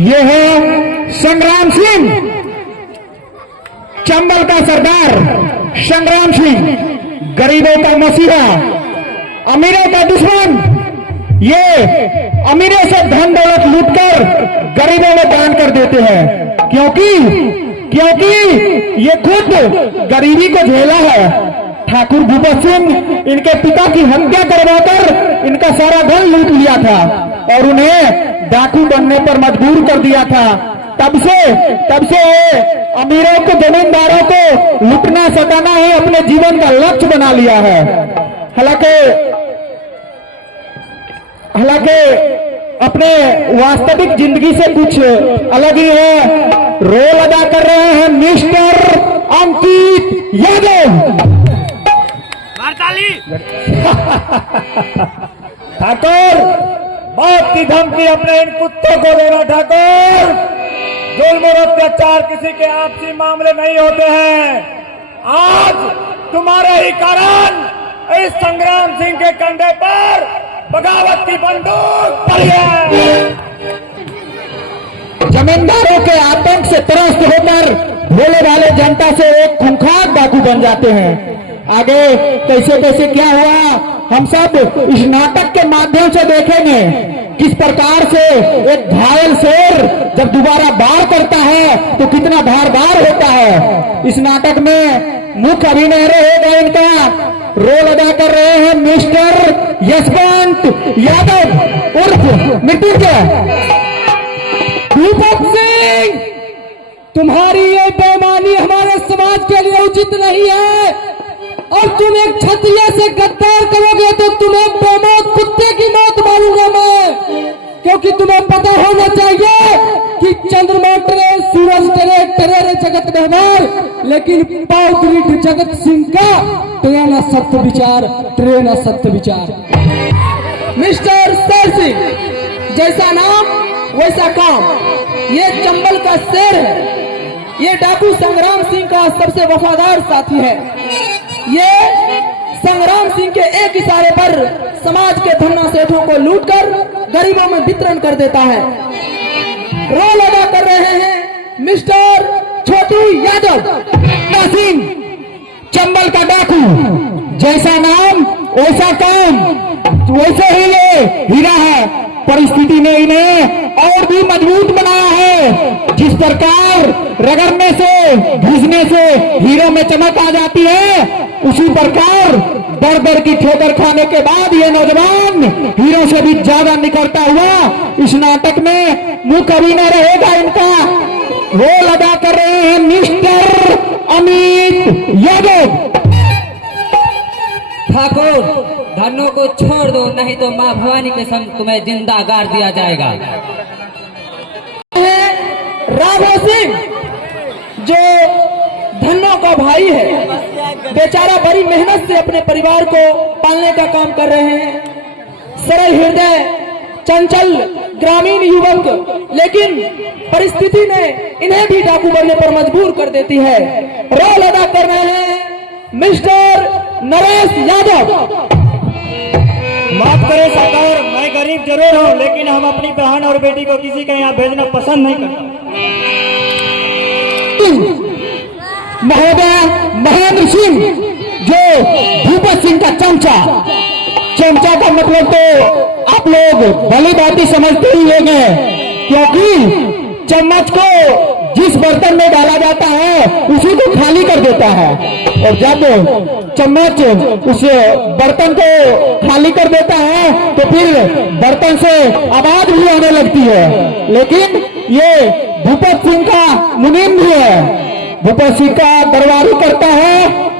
ये है संग्राम सिंह, चंबल का सरदार संग्राम सिंह, गरीबों का मसीहा, अमीरों का दुश्मन। ये अमीरों से धन दौलत लूटकर गरीबों में दान कर देते हैं, क्योंकि ये खुद गरीबी को झेला है। ठाकुर भूपत सिंह इनके पिता की हत्या करवाकर इनका सारा धन लूट लिया था और उन्हें डाकू बनने पर मजबूर कर दिया था। तब से अमीरों को, जमींदारों को लूटना सताना ही अपने जीवन का लक्ष्य बना लिया है। हालांकि अपने वास्तविक जिंदगी से कुछ अलग ही है। रोल अदा कर रहे हैं मिस्टर अंकित यादव। ठाकुर, बहुत की धमकी अपने इन कुत्तों को देना। ठाकुर, जुल्म और अत्याचार किसी के आपसी मामले नहीं होते हैं। आज तुम्हारे ही कारण इस संग्राम सिंह के कंधे पर बगावत की बंदूक पड़ी है। जमींदारों के आतंक से त्रस्त होकर भोले वाले जनता से एक खूंखार डाकू बन जाते हैं। आगे कैसे क्या हुआ हम सब इस नाटक के माध्यम से देखेंगे। किस प्रकार से एक घायल शेर जब दोबारा वार करता है तो कितना धारदार होता है। इस नाटक में मुख्य अभिनय रहेगा, इनका रोल अदा कर रहे हैं मिस्टर यशवंत यादव उर्फ मृत्युंजय। भूपत सिंह, तुम्हारी ये बेईमानी हमारे समाज के लिए उचित नहीं है और तुम एक क्षत्रिय से गद्दार करोगे तो तुम्हें बेमौत कुत्ते की मौत मारूंगा मैं, क्योंकि तुम्हें पता होना चाहिए कि चंद्रमा टरे, सूरज टरे, टरे जगत व्यवहार, लेकिन पावदरीठ जगत सिंह का ट्रेन सत्य विचार, ट्रेन सत्य विचार। मिस्टर शेर सिंह, जैसा नाम वैसा काम। ये चंबल का शेर है, ये डाकू संग्राम सिंह का सबसे वफादार साथी है। ये संग्राम सिंह के एक इशारे पर समाज के धन्ना सेठों को लूटकर गरीबों में वितरण कर देता है। रोल अदा कर रहे हैं मिस्टर छोटू यादव सिंह, चंबल का डाकू। जैसा नाम वैसा काम, वैसे ही ये हीरा है। परिस्थिति ने इन्हें और भी मजबूत बनाया है। जिस प्रकार रगड़ने से, घुसने से हीरो में चमक आ जाती है, उसी प्रकार दर की ठोकर खाने के बाद ये नौजवान हीरो से भी ज्यादा निकलता हुआ इस नाटक में मुख्य अभिनय रहेगा। इनका रोल अदा कर रहे हैं मिस्टर अमित यादव। ठाकुर, धनों को छोड़ दो, नहीं तो मां भवानी के संग तुम्हें जिंदा गाड़ दिया जाएगा। राघव सिंह, जो धन्नो का भाई है, बेचारा बड़ी मेहनत से अपने परिवार को पालने का काम कर रहे हैं। सरल हृदय, चंचल ग्रामीण युवक, लेकिन परिस्थिति ने इन्हें भी डाकू बनने पर मजबूर कर देती है। रोल अदा कर रहे हैं मिस्टर नरेश यादव। माफ करें सरकार, मैं गरीब जरूर हूं, लेकिन हम अपनी बहन और बेटी को किसी के यहाँ भेजना पसंद नहीं करता। महोदय महेंद्र सिंह, जो भूपत सिंह का चमचा का मतलब तो आप लोग भली भांति समझते ही होंगे, क्योंकि चम्मच को जिस बर्तन में डाला जाता है उसी को खाली कर देता है, और जब चम्मच उस बर्तन को खाली कर देता है तो फिर बर्तन से आवाज भी आने लगती है। लेकिन ये भूपत सिंह का मुनीम भी है, भूपत सिंह का दरबारी करता है।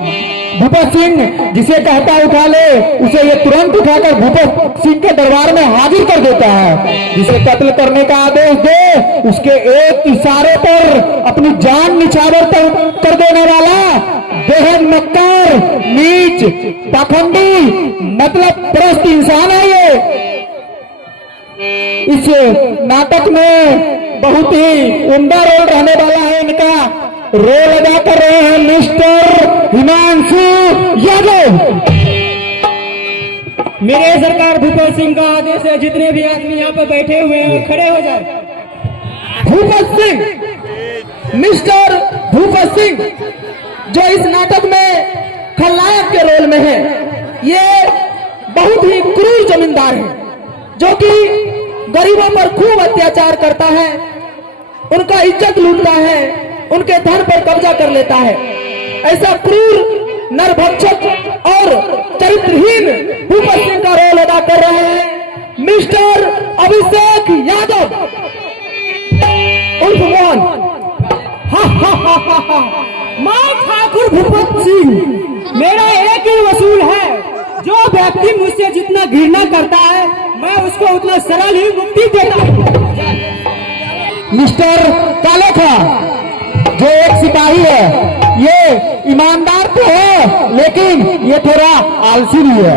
भूपत सिंह जिसे कहता उठा ले, उसे ये तुरंत उठाकर भूपत सिंह के दरबार में हाजिर कर देता है। जिसे कत्ल करने का आदेश दे, उसके एक इशारे पर अपनी जान निछावर कर देने वाला बेहद मक्कार, नीच, पाखंडी, मतलब प्रस्त इंसान है ये। इस नाटक में बहुत ही उम्दा रोल रहने वाला है इनका। रोल अदा कर रहे हैं मिस्टर हिमांशु यादव। मेरे सरकार भूपेश सिंह का आदेश है, जितने भी आदमी यहाँ पे बैठे हुए हैं वो खड़े हो जाए। भूपेश सिंह, मिस्टर भूपेश सिंह जो इस नाटक में खलनायक के रोल में है, ये बहुत ही क्रूर जमींदार है जो कि गरीबों पर खूब अत्याचार करता है, उनका इज्जत लूटता है, उनके धन पर कब्जा कर लेता है। ऐसा क्रूर, नरभक्षक और चरित्रहीन भूपेश सिंह का रोल अदा कर रहे हैं मिस्टर अभिषेक यादव उर्फ मोहन। मैं ठाकुर भूपेश सिंह, मेरा एक ही वसूल है, जो व्यक्ति मुझसे जितना घृणा करता है मैं उसको उतना सरल ही मुक्ति देता हूँ। मिस्टर कालेखा जो एक सिपाही है, ये ईमानदार तो है लेकिन ये थोड़ा आलसी भी है।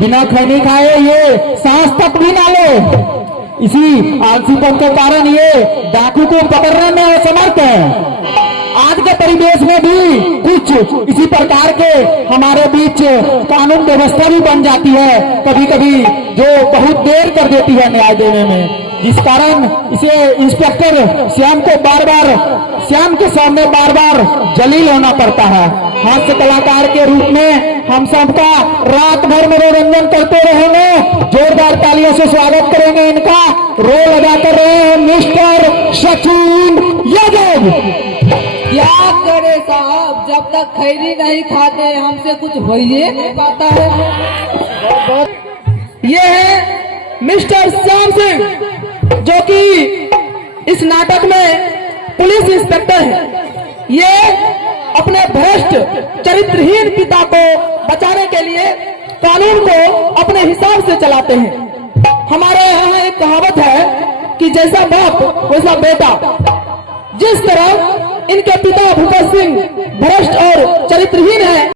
बिना खैनी खाए ये सांस तक भी ना ले। इसी आलसीपन के कारण ये डाकू को पकड़ने में असमर्थ है। आज के परिवेश में भी कुछ इसी प्रकार के हमारे बीच कानून व्यवस्था भी बन जाती है कभी कभी, जो बहुत देर कर देती है न्याय देने में, जिस कारण इसे इंस्पेक्टर श्याम को श्याम के सामने बार बार जलील होना पड़ता है। हास्य कलाकार के रूप में हम सबका रात भर मनोरंजन करते रहेंगे। जोरदार तालियों से स्वागत करेंगे इनका। रोल अदा कर रहे हैं मिस्टर सचिन यादव। क्या करे साहब, जब तक खैरी नहीं खाते हमसे कुछ हो ही नहीं पाता है। ये है मिस्टर श्याम सिंह जो कि इस नाटक में पुलिस इंस्पेक्टर है। ये अपने भ्रष्ट चरित्रहीन पिता को बचाने के लिए कानून को अपने हिसाब से चलाते हैं। हमारे यहाँ एक कहावत है कि जैसा बाप वैसा बेटा। जिस तरह इनके पिता भूपेश सिंह भ्रष्ट और चरित्रहीन है,